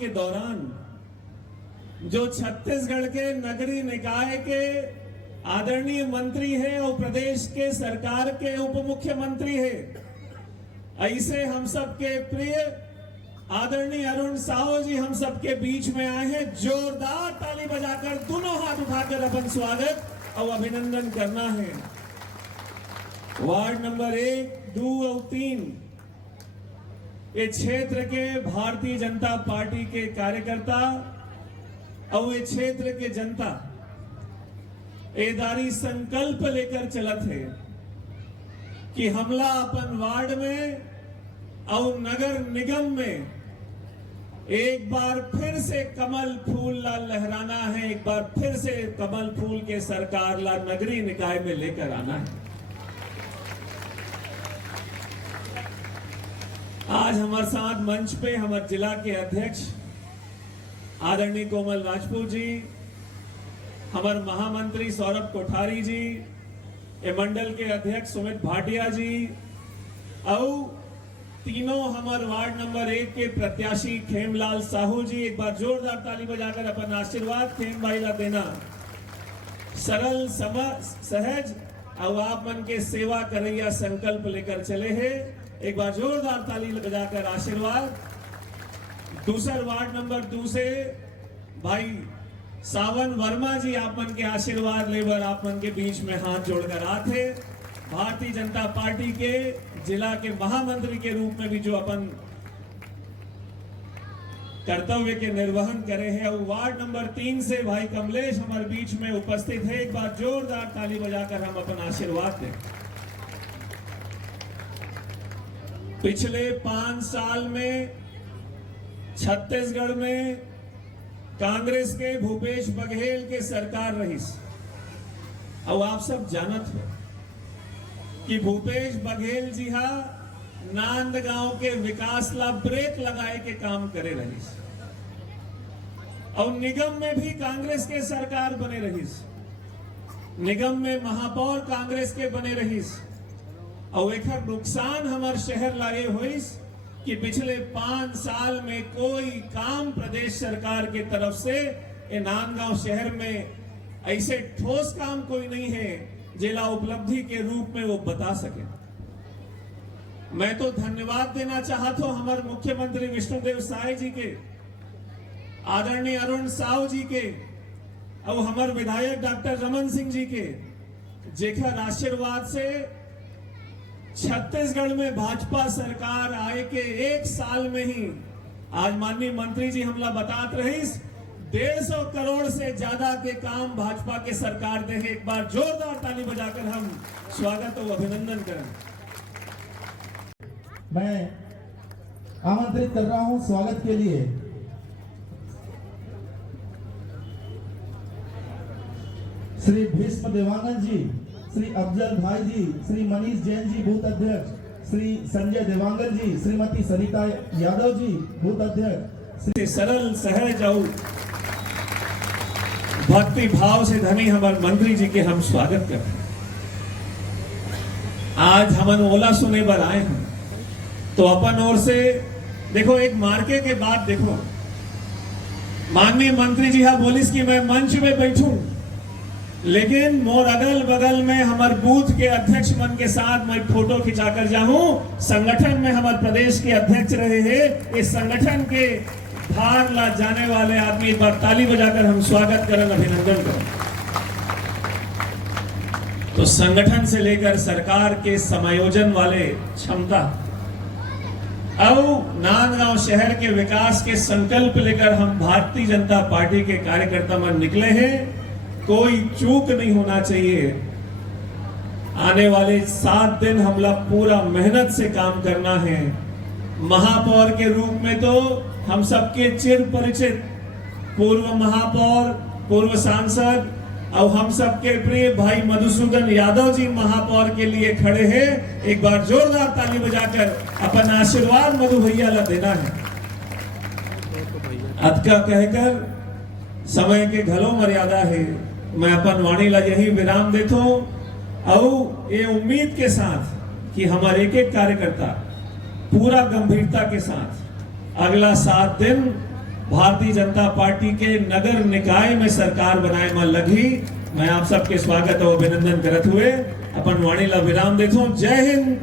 के दौरान जो छत्तीसगढ़ के नगरीय निकाय के आदरणीय मंत्री है और प्रदेश के सरकार के उप मुख्यमंत्री है, ऐसे हम सबके प्रिय आदरणीय अरुण साहू जी हम सबके बीच में आए हैं। जोरदार ताली बजाकर दोनों हाथ उठाकर अपन स्वागत और अभिनंदन करना है। वार्ड नंबर 1, 2 और 3 ये क्षेत्र के भारतीय जनता पार्टी के कार्यकर्ता और ये क्षेत्र के जनता एदारी संकल्प लेकर चलत है कि हमला अपन वार्ड में और नगर निगम में एक बार फिर से कमल फूल ला लहराना है, एक बार फिर से कमल फूल के सरकार ला नगरीय निकाय में लेकर आना है। आज हमारे साथ मंच पे हमारे जिला के अध्यक्ष आदरणीय कोमल राजपूत जी, हमारे महामंत्री सौरभ कोठारी जी, मंडल के अध्यक्ष सुमित भाटिया जी और तीनों हमारे वार्ड नंबर 1 के प्रत्याशी खेमलाल साहू जी। एक बार जोरदार ताली बजाकर अपन आशीर्वाद खेम भाई ला देना। सरल सहज और आप मन के सेवा करैया संकल्प लेकर चले हैं। एक बार जोरदार ताली बजाकर आशीर्वाद। दूसरा वार्ड नंबर 2 से भाई सावन वर्मा जी आप मन के आशीर्वाद लेकर आप मन के बीच में हाथ जोड़कर आते। भारतीय जनता पार्टी के जिला के महामंत्री के रूप में भी जो अपन कर्तव्य के निर्वहन करे हैं। और वार्ड नंबर 3 से भाई कमलेश हमारे बीच में उपस्थित है। एक बार जोरदार ताली बजाकर हम अपन आशीर्वाद दें। पिछले 5 साल में छत्तीसगढ़ में कांग्रेस के भूपेश बघेल के सरकार रही और आप सब जानत हो कि भूपेश बघेल जी हा नांदगांव के विकास ला ब्रेक लगाए के काम करे रही और निगम में भी कांग्रेस के सरकार बने रही। निगम में महापौर कांग्रेस के बने रही और एक नुकसान हमारे शहर लाए हुई कि पिछले 5 साल में कोई काम प्रदेश सरकार की तरफ से नांदगांव शहर में ऐसे ठोस काम कोई नहीं है जिला उपलब्धि के रूप में वो बता सके। मैं तो धन्यवाद देना चाहता हूं हमारे मुख्यमंत्री विष्णुदेव साय जी के, आदरणीय अरुण साहू जी के और हमारे विधायक डॉक्टर रमन सिंह जी के, जेकर आशीर्वाद से छत्तीसगढ़ में भाजपा सरकार आए के 1 साल में ही आज माननीय मंत्री जी हमला बतात रही 150 करोड़ से ज्यादा के काम भाजपा के सरकार दे है। एक बार जोरदार ताली बजाकर हम स्वागत और अभिनंदन करें। मैं आमंत्रित कर रहा हूं स्वागत के लिए श्री भीष्म देवांगन जी, श्री अफजल भाई जी, श्री मनीष जैन जी बूथ अध्यक्ष, श्री संजय देवांगन जी, श्रीमती सरिता यादव जी बूथ अध्यक्ष। श्री सरल सहज और भक्ति भाव से धनी हमारे मंत्री जी के हम स्वागत करते हैं। आज हम ओला सुने पर आए हैं तो अपन ओर से देखो एक मार्के के बाद देखो माननीय मंत्री जी हाँ बोलिस कि मैं मंच में बैठूं, लेकिन मोर अगल बगल में हमारे बूथ के अध्यक्ष मन के साथ मैं फोटो खिंचाकर जाऊं। संगठन में हमारे प्रदेश के अध्यक्ष रहे हैं, इस संगठन के भार ला जाने वाले आदमी, एक बार ताली बजाकर हम स्वागत करें, अभिनंदन करें। तो संगठन से लेकर सरकार के समायोजन वाले क्षमता और नांदगांव शहर के विकास के संकल्प लेकर हम भारतीय जनता पार्टी के कार्यकर्ता मन निकले हैं। कोई चूक नहीं होना चाहिए। आने वाले 7 दिन हमला पूरा मेहनत से काम करना है। महापौर के रूप में तो हम सबके चिर परिचित पूर्व महापौर, पूर्व सांसद और हम सबके प्रिय भाई मधुसूदन यादव जी महापौर के लिए खड़े हैं। एक बार जोरदार ताली बजाकर अपन आशीर्वाद मधु भैया ला देना है। अतका कहकर समय के घलो मर्यादा है, मैं अपन वाणी ला यही विराम देता हूं और ये उम्मीद के साथ कि हमारे एक एक कार्यकर्ता पूरा गंभीरता के साथ अगला 7 दिन भारतीय जनता पार्टी के नगर निकाय में सरकार बनाए में लगी। मैं आप सबके स्वागत और अभिनंदन करत हुए अपन वाणी ला विराम देता हूं। जय हिंद।